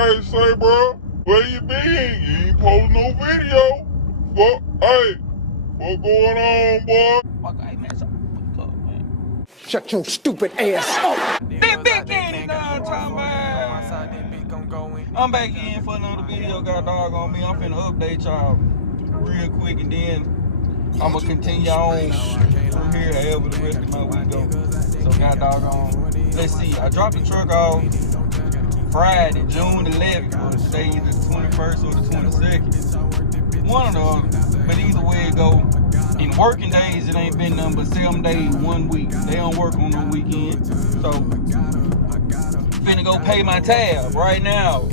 I say, bro, where you been? You ain't post no video. What? Hey, what going on, boy? Fuck, hey, man, shut the fuck up, man. Shut your stupid ass up. Big candy done talking about. I'm back in for another video. Got dog on me. I'm finna update y'all real quick, and then I'm gonna continue on from here however the rest of my week go. So got dog on. Let's see. I dropped the truck off Friday, June 11th. Today either the 21st or the 22nd. One of those, but either way it go. In working days, it ain't been nothing but 7 days, 1 week. They don't work on no weekend. So, finna go pay my tab right now.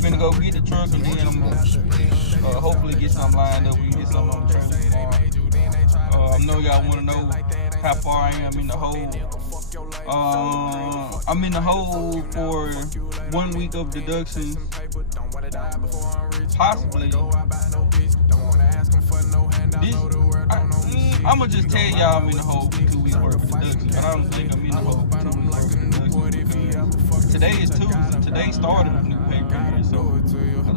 Finna go get the truck, and then I'm gonna hopefully get something lined up. We can get something on the trailer tomorrow. I know y'all wanna know how far I am in the hole. I'm in the hole for 1 week of deductions. Possibly. I'ma just tell y'all I'm in the hole for 2 weeks worth of deductions, but I don't think I'm in the hole for 2 weeks worth of deductions. Today is Tuesday. Today started a new pay period, so I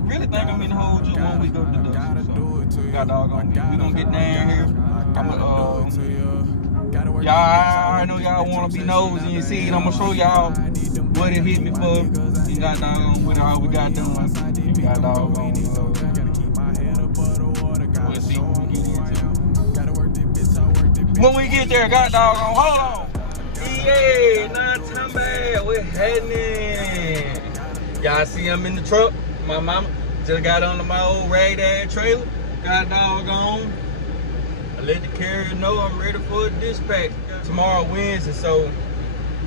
really think I'm in the hole just 1 week of deductions. So got dog on me. We gonna get down here. Y'all, I know y'all wanna be nosy and see it. I'ma show y'all what it hit me for. We got dog on with all we got done. We got dog on. We'll see when we get into it. When we get there, got dog on. Hold on. Yeah, not time bad. We're heading. Y'all see I'm in the truck. My mama just got under my old ragged ass trailer. Got dog on. I let the carrier know I'm ready for a dispatch. Tomorrow Wednesday, so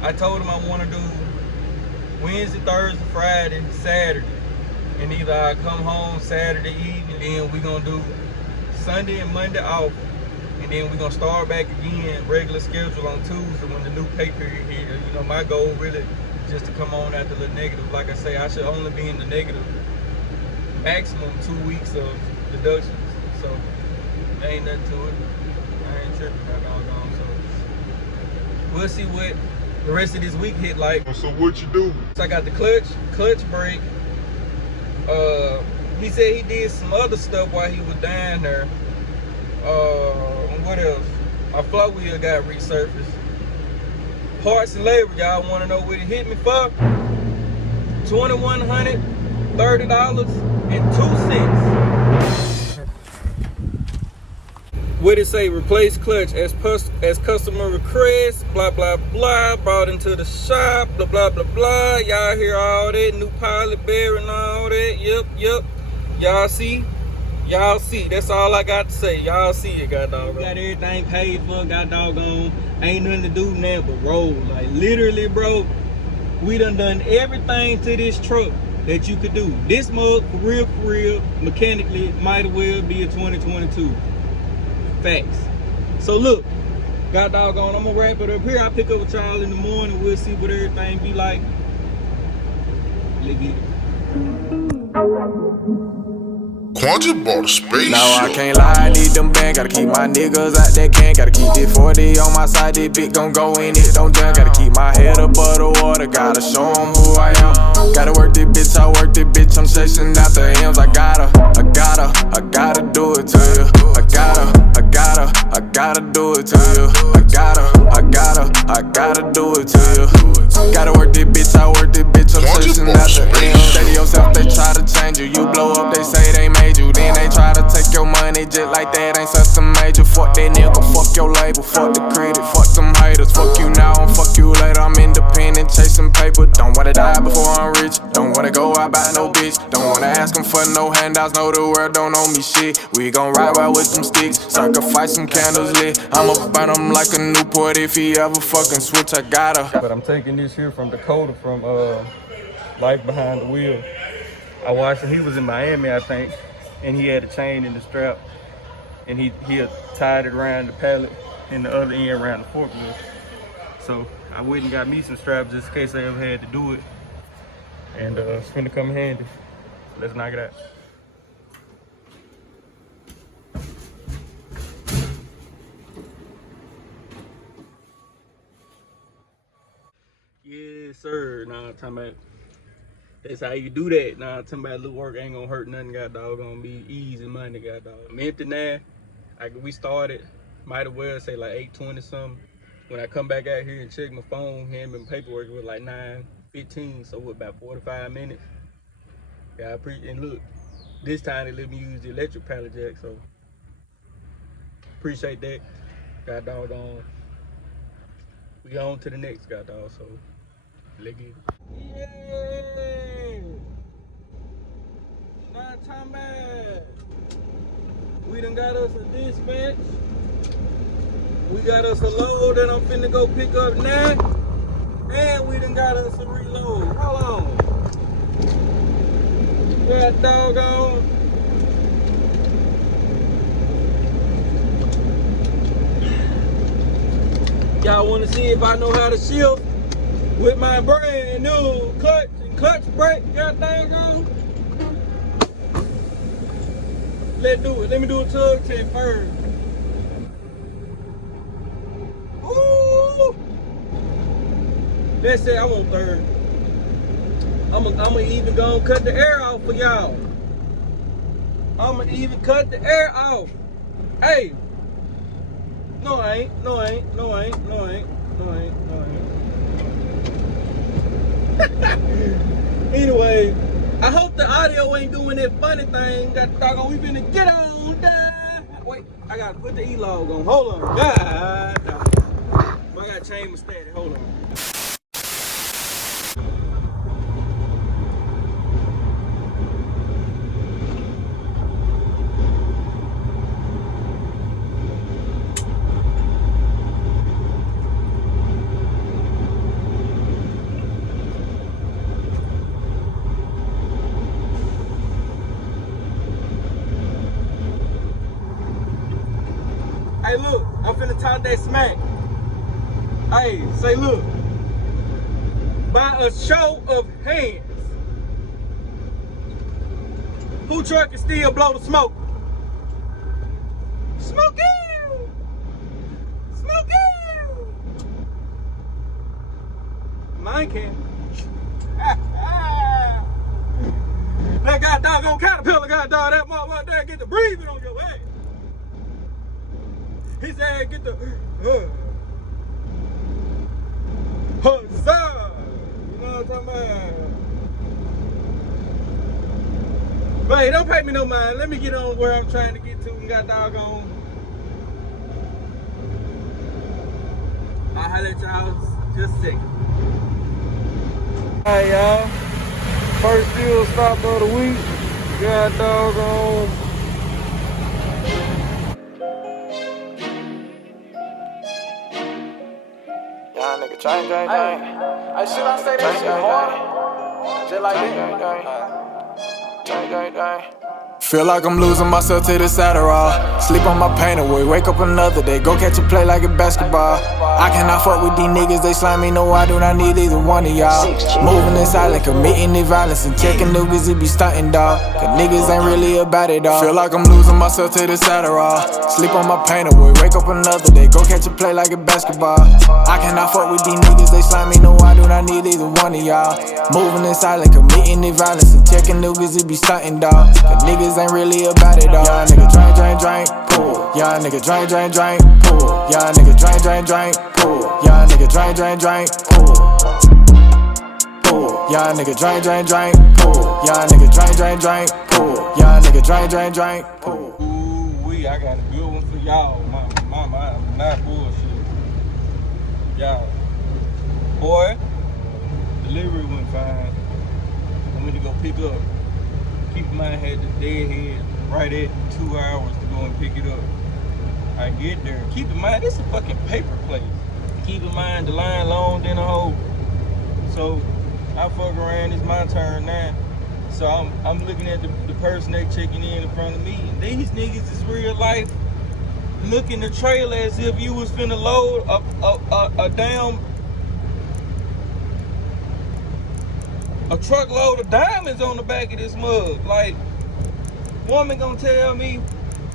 I told him I want to do Wednesday, Thursday, Friday, Saturday. And either I come home Saturday evening, then we're going to do Sunday and Monday off. And then we're going to start back again, regular schedule on Tuesday when the new pay period here. You know, my goal really just to come on after the negative. Like I say, I should only be in the negative maximum 2 weeks of deductions. So, there ain't nothing to it. I ain't tripping about doggone. So, we'll see what the rest of this week hit like. So what you do? So I got the clutch brake. He said he did some other stuff while he was down there. What else? My floor wheel got resurfaced. Parts and labor, y'all want to know what it hit me for? $2,130.02. What it say? Replace clutch as customer request. Blah blah blah. Brought into the shop. Blah blah blah blah. Y'all hear all that? New pilot bearing, all that. Yep. Y'all see? Y'all see. That's all I got to say. Y'all see it, got doggone. Got everything paid for. Got doggone. Ain't nothing to do now but roll. Like literally, bro. We done everything to this truck that you could do. This mug, for real, mechanically, might as well be a 2022. Facts. So look, got doggone, I'm gonna wrap it up here. I'll pick up with y'all in the morning. We'll see what everything be like. Let's get it. Quantum bought a space. No, I can't lie, I need them bands. Gotta keep my niggas out that can. Gotta keep this 40 on my side. This bitch gon' go in it, don't jump. Gotta keep my head above the water. Gotta show them who I am. Gotta work this bitch, I work this bitch. I'm chasing after M's. I gotta do it to you. I gotta do it to you. I gotta do it to you. Gotta work this bitch, I work this bitch. I'm chasing after M's. Say to yourself, they try to change you. You blow up, they say they made you. Then they try to take your money just like that ain't something major. Fuck that nigga, fuck your label, fuck the credit, fuck them haters. Fuck you now and fuck you later. I'm independent, chasing paper. Don't wanna die before I'm rich. Don't wanna go out by no bitch. Don't wanna ask them for no handouts. Know the world don't owe me shit. We gon' ride out with them sticks, sacrifice some candles lit. I'ma burn them like a Newport if he ever fucking switch. I gotta. But I'm taking this here from Dakota from Life Behind the Wheel. I watched him. He was in Miami, I think, and he had a chain in the strap, and he had tied it around the pallet and the other end around the forklift. So I went and got me some straps just in case I ever had to do it, and it's gonna come handy. Let's knock it out. Yes, sir. Nah, I'm talking about That's how you do that. Nah, talking about little work ain't gonna hurt nothing, god dog. Gonna be easy money, god dog. I'm empty now. We started, might as well say like 8:20 something. When I come back out here and check my phone, hand me paperwork, it was like 9:15, so what, about 45 minutes. Yeah, I appreciate, and look, this time they let me use the electric pallet jack, so appreciate that. God dog on. We on to the next, god dog, so let's get it. Yeah! Not time bad. We done got us a dispatch. We got us a load that I'm finna go pick up now. And we done got us a reload. Hold on. That doggone. Y'all wanna see if I know how to shift with my brand new clutch and clutch brake? God doggone. Let's do it. Let me do a tug test first. Ooh. Let's say I want third. I'ma even go and cut the air off for y'all. I'ma even cut the air off. Hey. No, I ain't. No, I ain't. No, I ain't. No, I ain't. No, I ain't. No, I ain't. Anyway, I hope the audio ain't doing that funny thing. Got doggone, we finna get on down. Wait, I gotta put the E-log on. Hold on. God, I gotta change my status. Hold on. Hey, look, I'm finna talk that smack. Hey, say, look. By a show of hands, who truck can still blow the smoke? Smoke you! Smoke you! Mine can. That god doggone caterpillar, god dog, that motherfucker there get the breathing on your ass. His ass get the huzzah! You know what I'm talking about? But hey, don't pay me no mind. Let me get on where I'm trying to get to and got doggone. I'll holler at y'all just a second. Alright, y'all. First deal stop of the week. Got doggone. Nigga, drain. Hey, should I say that shit hard? Just like that? Drain. Feel like I'm losing myself to this Adderall. Sleep on my pain away, wake up another day. Go catch a play like a basketball. I cannot fuck with these niggas, they slimy. No, I do not need either one of y'all. Moving in silent, committing the violence, and checking niggas, it be stunting, dawg. Cause niggas ain't really about it, dawg. Feel like I'm losing myself to this Adderall. Sleep on my pain away, wake up another day. Go catch a play like a basketball. I cannot fuck with these niggas, they slimy. No, I do not need either one of y'all. Moving in silent, committing the violence, and checking niggas, it be stunting, dawg. Cause niggas ain't really about it, dawg. Y'all nigga drain, pull. Y'all nigga drain, pull. Y'all nigga drain, pull. Y'all nigga drain, pull. Y'all nigga drain, pull. Y'all nigga drain, pull. Y'all nigga drain, pull. Ooh, I got a good one for y'all. Mama, I'm not bullshit. Y'all. Boy, delivery went fine. I'm gonna go pick up. Keep in mind, I had the deadhead right at 2 hours to go and pick it up. I get there. Keep in mind, this is a fucking paper place. Keep in mind, the line long than a hole. So, I fuck around, it's my turn now. So, I'm looking at the person they checking in front of me. And these niggas is real life looking the trailer as if you was finna load a truckload of diamonds on the back of this mug. Like, woman gonna tell me,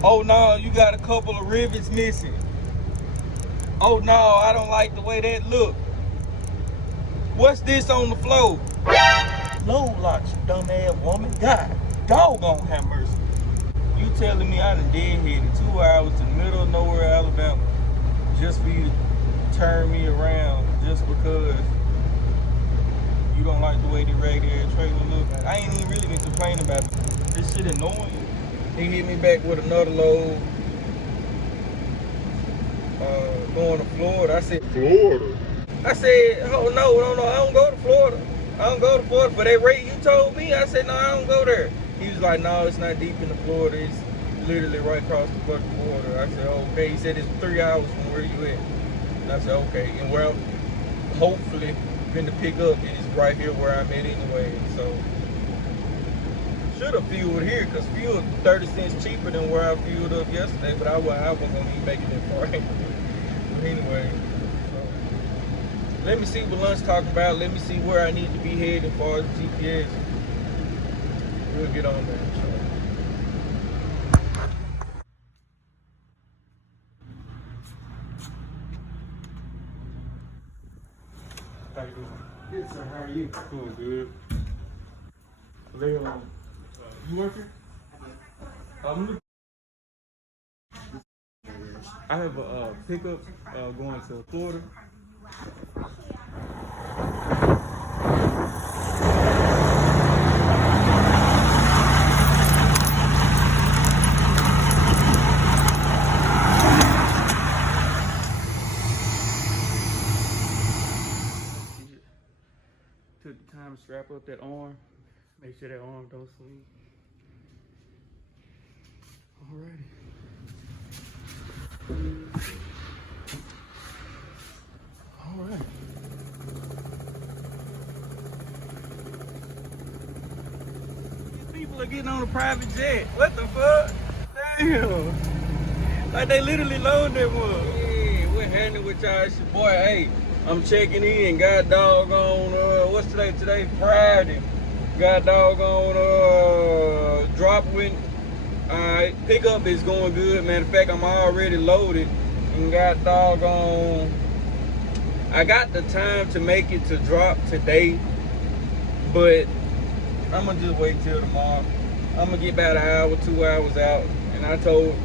oh no, you got a couple of rivets missing. Oh no, I don't like the way that look. What's this on the floor? load locks, you dumbass woman. God, doggone have mercy. You telling me I done deadheaded 2 hours in the middle of nowhere, Alabama, just for you to turn me around just because you don't like the way the regular trailer look? I ain't even really been complaining about it. This shit annoying. He hit me back with another load going to Florida. I said, Florida? I said, oh no, I don't go to Florida. I don't go to Florida for that rate you told me. I said, no, I don't go there. He was like, no, it's not deep into Florida. It's literally right across the fucking border. I said, okay. He said, it's 3 hours from where you at. And I said, okay. And where I'm hopefully going to pick up is right here where I'm at anyway. So, should have fueled here because fuel 30 cents cheaper than where I fueled up yesterday. But I wasn't going to even make it that far. But anyway. Let me see what lunch talking about. Let me see where I need to be headed as far as GPS. We'll get on there. How you doing? Good, sir. How are you? Doing good. They you working? I have a pickup going to Florida. Took the time to strap up that arm. Make sure that arm don't swing. Alrighty. Alright. These people are getting on a private jet. What the fuck? Damn. Like they literally loaded that one. Yeah, we're hanging with y'all. It's your boy. Hey, I'm checking in. Got doggone, what's today? Today Friday. Got doggone, dropping. Alright, pickup is going good. Matter of fact, I'm already loaded. And got doggone. I got the time to make it to drop today. But I'm going to just wait till tomorrow. I'm going to get about an hour, 2 hours out. And I told,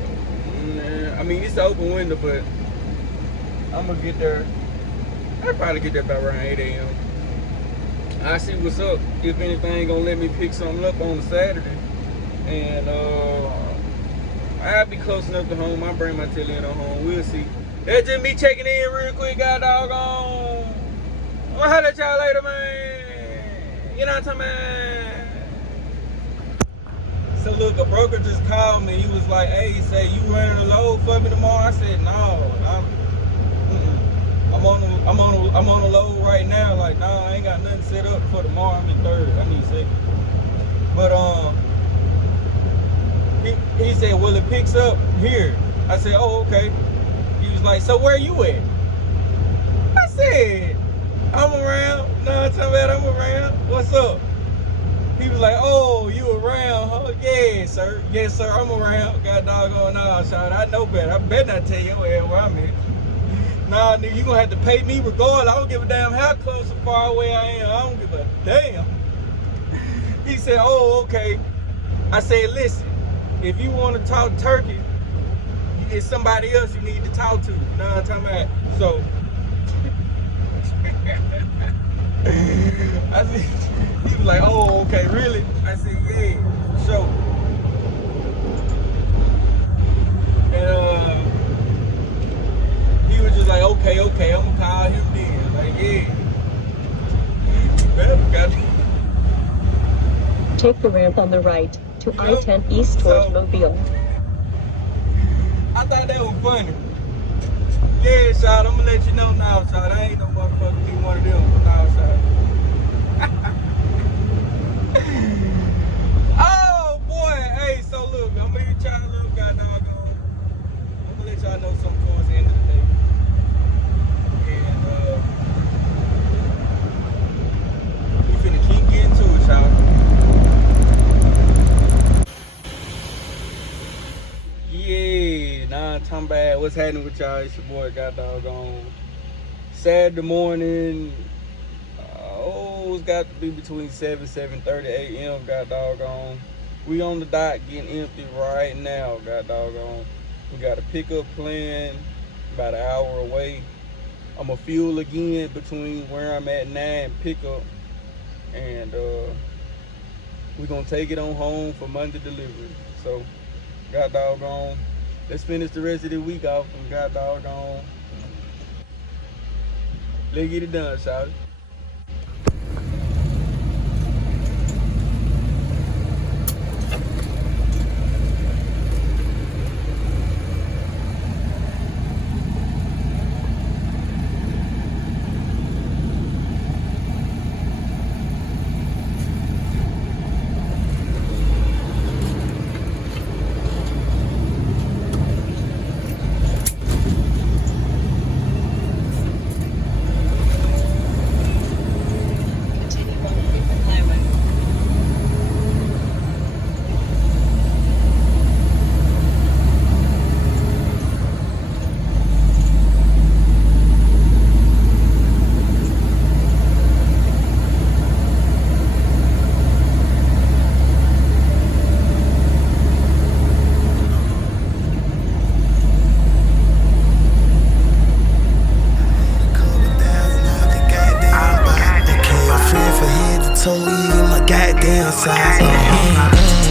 I mean, it's an open window, but I'm going to get there. I'll probably get there about around 8 a.m. I see what's up. If anything, gonna let me pick something up on Saturday. And I'll be close enough to home. I'll bring my telly in on home. We'll see. That's just me checking in real quick. Got doggone. I'll holler at y'all later, man. You know what I'm talking about? So look, a broker just called me. He was like, hey, he said, you running a load for me tomorrow? I said, no, I'm on a load right now. Like, nah, I ain't got nothing set up for tomorrow. I'm in third. I need second. But he said, well, it picks up here. I said, oh, okay. He was like, so where you at? I said, I'm around. No, I'm talking about I'm around. What's up? He was like, oh, you around, huh? Yeah, sir. Yes, sir, I'm around. Got doggone nah, shot. I know better. I better not tell your ass where I'm at. Nah, nigga, you gonna have to pay me regardless. I don't give a damn how close or far away I am. I don't give a damn. He said, oh, okay. I said, listen, if you want to talk turkey, it's somebody else you need to talk to. You know what I'm talking about? So, I said, he was like, oh, okay, really? I said, yeah, so. And, he was just like, okay, I'm gonna call him then. Like, yeah. Take the ramp on the right to I-10 east towards Mobile. I thought that was funny. Yeah, Shot, I'm gonna let you know now, Shot. I ain't no motherfucker be one of them. Now, Shot. Oh, boy. Hey, so look, I'm gonna let y'all look, got doggone. I'm gonna let y'all know something towards the end of the day. And, we finna keep getting to it, Shot. Yeah, nah, I'm bad. What's happening with y'all? It's your boy, got doggone. Saturday morning. Oh, got to be between 7:30 a.m. God doggone. We on the dot getting empty right now. God doggone. We got a pickup plan about an hour away. I'm going to fuel again between where I'm at now and pickup. And we're going to take it on home for Monday delivery. So, God doggone. Let's finish the rest of the week off and God doggone. Let's get it done, shout it.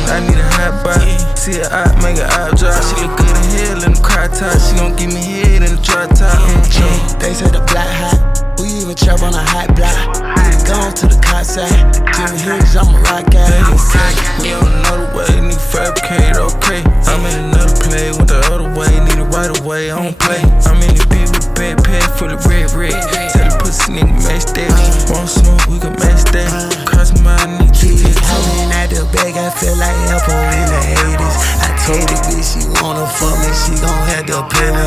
I need a hot body. See her out, make her out dry. She look good in hell in the car top. She gon' give me head in the dry top. They say the black hot. We even trap on a hot block. Gone to the car side. Jimmy Hicks, I'm a rock guy. We on another way, need fabricate, okay. I'm in another play with the other way. Need a right away, I don't play. I'm in the big with backpack full of red. Tell the pussy nigga match that. Want smoke, we can match that. Cross my knee, holding out the bag, I feel like Apple in the 80s. I told the bitch she wanna fuck me, she gon' have to pay me.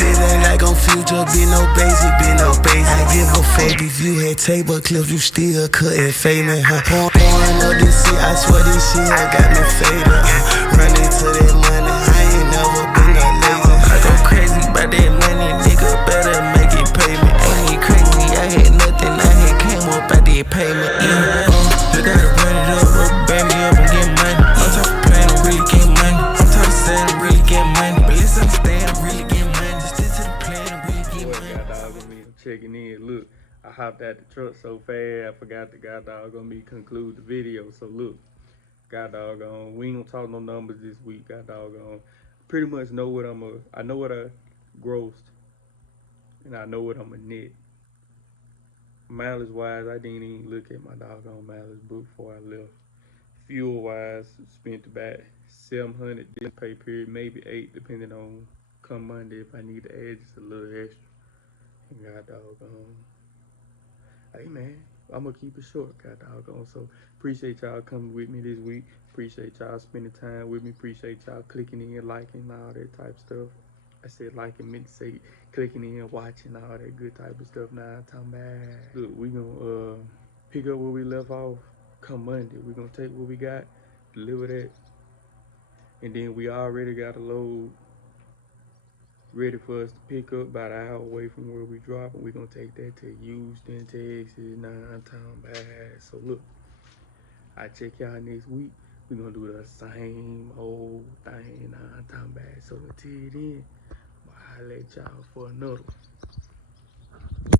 Feeling like I'm future, be no basic, be no basic. I give a fuck if you had table clips, you still couldn't fade me. Pouring up this shit, I swear this shit got me faded. Running to that money, I ain't never been no lazy. I go crazy about that money, nigga, better make it pay me. I ain't crazy, I had nothing, I had came up out that payment. You gotta run it up, back me up and get money. I'm talking plan, I'm really getting money. I'm talking saying I'm really getting money. But let's understand, I'm really getting money. Stick to the plan, I'm really getting money. God dog on me, I'm checking in. Look, I hopped out the truck so fast, I forgot the God dog on me conclude the video. So look, God dog on, we ain't gonna talk no numbers this week. God dog on, pretty much know what I know what I grossed, and I know what I'm a net. Mileage wise, I didn't even look at my doggone mileage book before I left. Fuel wise, spent about 700 this pay period, maybe 8 depending on come Monday if I need to add just a little extra. And God doggone, hey man, I'm gonna keep it short. God doggone, so appreciate y'all coming with me this week. Appreciate y'all spending time with me. Appreciate y'all clicking in, liking, all that type of stuff. I said liking, meant to say clicking in, watching, all that good type of stuff. Now I'm talking about, look, we gonna pick up where we left off come Monday. We gonna take what we got, deliver that, and then we already got a load ready for us to pick up about an hour away from where we drop, and we gonna take that to Houston, Texas. Now I'm talking about. So look, I check y'all next week. We gonna do the same old thing. Now I'm talking about. So until then, I'll let y'all for another one.